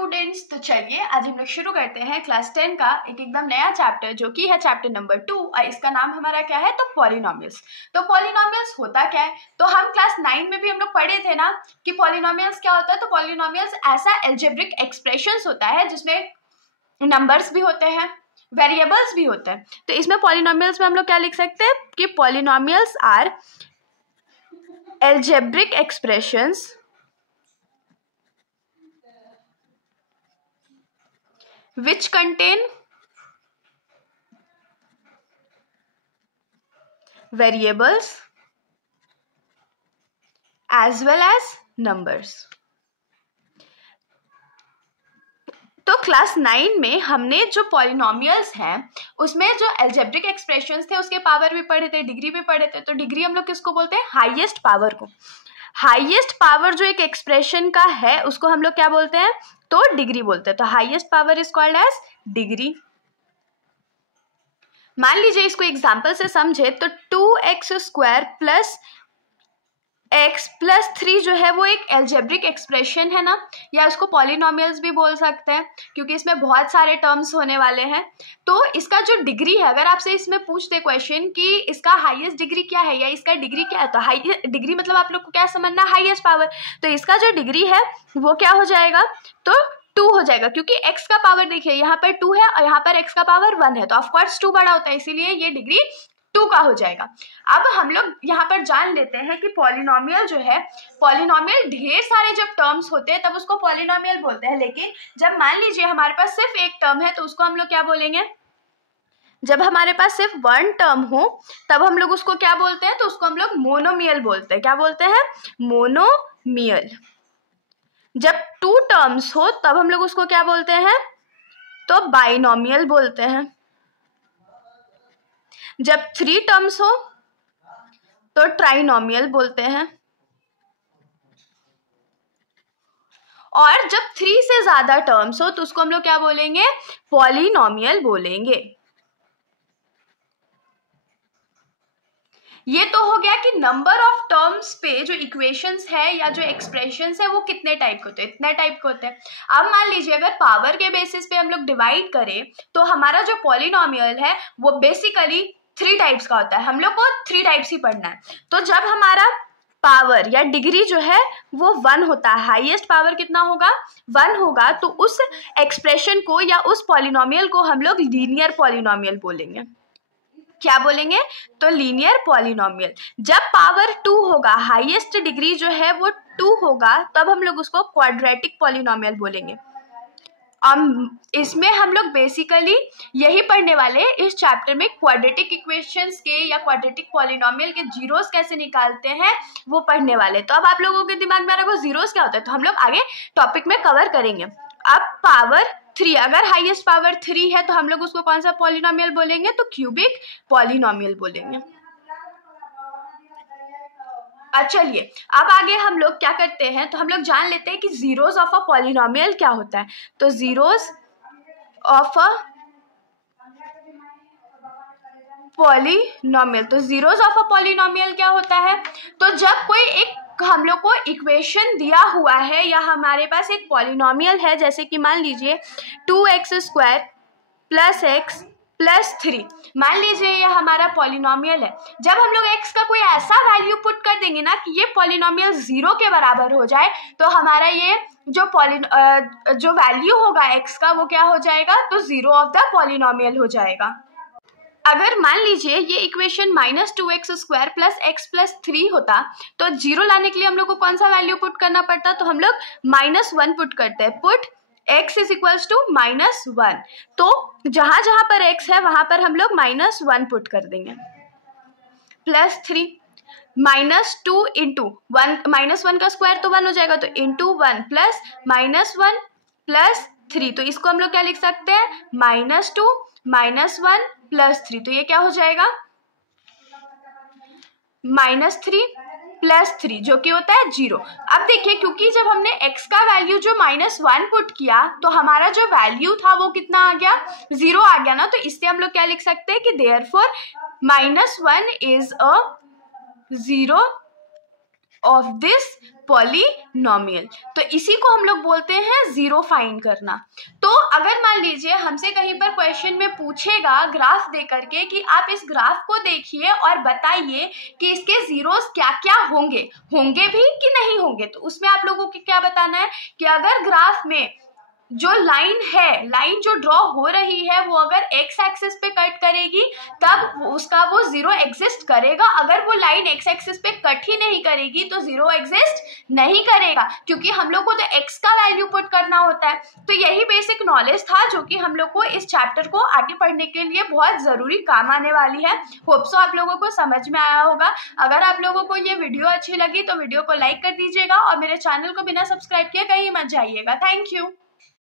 Students, तो चलिए आज हम लोग शुरू करते हैं क्लास 10 का एक एकदम नया चैप्टर जो कि है चैप्टर नंबर 2 और इसका नाम हमारा क्या है तो पॉलिनोमियल्स। तो पॉलिनोमियल्स होता क्या है, तो हम क्लास 9 में भी हम लोग पढ़े थे ना कि पॉलिनोमियल्स क्या होता है। तो पॉलिनोमियल्स ऐसा एल्जेब्रिक एक्सप्रेशंस होता है जिसमें नंबर्स भी होते हैं, वेरिएबल्स भी होते हैं। तो इसमें पॉलिनोमियल्स में हम लोग क्या लिख सकते हैं कि polynomials are algebraic expressions which contain variables as well as numbers। तो क्लास 9 में हमने जो पॉलिनोमियल्स हैं उसमें जो एल्जेब्रिक एक्सप्रेशंस थे उसके पावर भी पढ़े थे, डिग्री भी पढ़े थे। तो डिग्री हम लोग किसको बोलते हैं, हाईएस्ट पावर को। हाईएस्ट पावर जो एक एक्सप्रेशन का है उसको हम लोग क्या बोलते हैं तो डिग्री बोलते हैं। तो highest power is called as degree. मान लीजिए इसको एग्जांपल से समझे तो 2x² प्लस x प्लस 3 जो है वो एक एल्जेब्रिक एक्सप्रेशन है ना, या इसको पॉलिनोमियल्स भी बोल सकते हैं क्योंकि इसमें बहुत सारे टर्म्स होने वाले हैं। तो इसका जो डिग्री है, अगर आपसे इसमें पूछते क्वेश्चन कि इसका हाईएस्ट डिग्री क्या है या इसका डिग्री क्या है, तो हाईएस्ट डिग्री मतलब आप लोग को क्या समझना, हाईएस्ट पावर। तो इसका जो डिग्री है वो क्या हो जाएगा तो 2 हो जाएगा, क्योंकि x का पावर देखिए यहाँ पर 2 है और यहाँ पर x का पावर 1 है, तो ऑफकोर्स 2 बड़ा होता है, इसीलिए ये डिग्री 2 का हो जाएगा। अब हम लोग यहाँ पर जान लेते हैं कि पॉलिनोमियल जो है, पॉलिनोमियल ढेर सारे जब टर्म्स होते हैं तब उसको पॉलिनोमियल बोलते हैं। लेकिन जब मान लीजिए हमारे पास सिर्फ एक टर्म है तो उसको हम लोग क्या बोलेंगे, जब हमारे पास सिर्फ वन टर्म हो तब हम लोग उसको क्या बोलते हैं तो उसको हम लोग मोनोमियल बोलते हैं। क्या बोलते हैं, मोनोमियल। जब 2 टर्म्स हो तब हम लोग उसको क्या बोलते हैं तो बाइनोमियल बोलते हैं। जब 3 टर्म्स हो तो ट्राइनोमियल बोलते हैं, और जब 3 से ज्यादा टर्म्स हो तो उसको हम लोग क्या बोलेंगे, पॉलिनोमियल बोलेंगे। ये तो हो गया कि नंबर ऑफ टर्म्स पे जो इक्वेशंस है या जो एक्सप्रेशंस है वो कितने टाइप के होते हैं, इतने टाइप के होते हैं। अब मान लीजिए अगर पावर के बेसिस पे हम लोग डिवाइड करें तो हमारा जो पॉलिनोमियल है वो बेसिकली 3 टाइप्स का होता है। हम लोग को 3 टाइप्स ही पढ़ना है। तो जब हमारा पावर या डिग्री जो है वो 1 होता है, हाईएस्ट पावर कितना होगा 1 होगा, तो उस एक्सप्रेशन को या उस पॉलिनोमियल को हम लोग लीनियर पॉलिनोमियल बोलेंगे। क्या बोलेंगे तो लीनियर पॉलिनोमियल। जब पावर 2 होगा, हाईएस्ट डिग्री जो है वो 2 होगा, तब हम लोग उसको क्वाड्रेटिक पॉलिनोमियल बोलेंगे। इसमें हम लोग बेसिकली यही पढ़ने वाले इस चैप्टर में, क्वाड्रेटिक इक्वेशंस के या क्वाड्रेटिक पॉलिनोमियल के जीरोस कैसे निकालते हैं वो पढ़ने वाले। तो अब आप लोगों के दिमाग में आ रहा है जीरोस क्या होता है, तो हम लोग आगे टॉपिक में कवर करेंगे। अब पावर 3, अगर हाईएस्ट पावर 3 है तो हम लोग उसको कौन सा पॉलिनोमियल बोलेंगे तो क्यूबिक पॉलिनोमियल बोलेंगे। चलिए अब आगे हम लोग क्या करते हैं तो हम लोग जान लेते हैं कि जीरोस ऑफ अ पॉलिनोमियल क्या होता है। तो जीरोस ऑफ अ पॉलिनोमियल, तो जीरोस ऑफ अ पॉलिनोमियल क्या होता है, तो जब कोई एक हम लोग को इक्वेशन दिया हुआ है या हमारे पास एक पॉलिनोमियल है, जैसे कि मान लीजिए 2x² प्लस x प्लस 3, मान लीजिए ये हमारा पॉलिनोमियल है। जब हम लोग x का कोई ऐसा वैल्यू पुट कर देंगे ना कि ये पॉलिनोमियल 0 के बराबर हो जाए, तो हमारा ये जो वैल्यू होगा x का वो क्या हो जाएगा तो 0 ऑफ द पॉलिनोमियल हो जाएगा। अगर मान लीजिए ये equation -2x² plus x plus 3 होता तो 0 लाने के लिए हम लोग को कौन सा वैल्यू पुट करना पड़ता, तो हम लोग -1 पुट करते हैं। Put x is equals to -1, तो जहां जहां पर x है वहां पर हम लोग -1 पुट कर देंगे। प्लस 3 -2 इंटू 1, -1 का स्क्वायर तो 1 हो जाएगा, तो इंटू 1 प्लस -1 प्लस 3, तो इसको हम लोग क्या लिख सकते हैं -2 -1 प्लस 3, तो ये क्या हो जाएगा -3 प्लस 3 जो कि होता है 0। अब देखिए क्योंकि जब हमने x का वैल्यू जो -1 पुट किया तो हमारा जो वैल्यू था वो कितना आ गया 0 आ गया ना, तो इससे हम लोग क्या लिख सकते हैं कि therefore -1 is a 0 of this polynomial. तो इसी को हम लोग बोलते हैं जीरो फाइंड करना। तो अगर मान लीजिए हमसे कहीं पर क्वेश्चन में पूछेगा ग्राफ दे करके कि आप इस ग्राफ को देखिए और बताइए कि इसके जीरोस क्या क्या होंगे भी कि नहीं होंगे, तो उसमें आप लोगों को क्या बताना है कि अगर ग्राफ में जो लाइन जो ड्रॉ हो रही है वो अगर एक्स एक्सिस पे कट करेगी तब उसका वो जीरो एग्जिस्ट करेगा। अगर वो लाइन एक्स एक्सिस पे कट ही नहीं करेगी तो जीरो एग्जिस्ट नहीं करेगा, क्योंकि हम लोग को तो एक्स का वैल्यू पुट करना होता है। तो यही बेसिक नॉलेज था जो कि हम लोग को इस चैप्टर को आगे पढ़ने के लिए बहुत ज़रूरी काम आने वाली है। होप सो आप लोगों को समझ में आया होगा। अगर आप लोगों को ये वीडियो अच्छी लगी तो वीडियो को लाइक कर दीजिएगा और मेरे चैनल को बिना सब्सक्राइब किए कहीं मत जाइएगा। Thank you.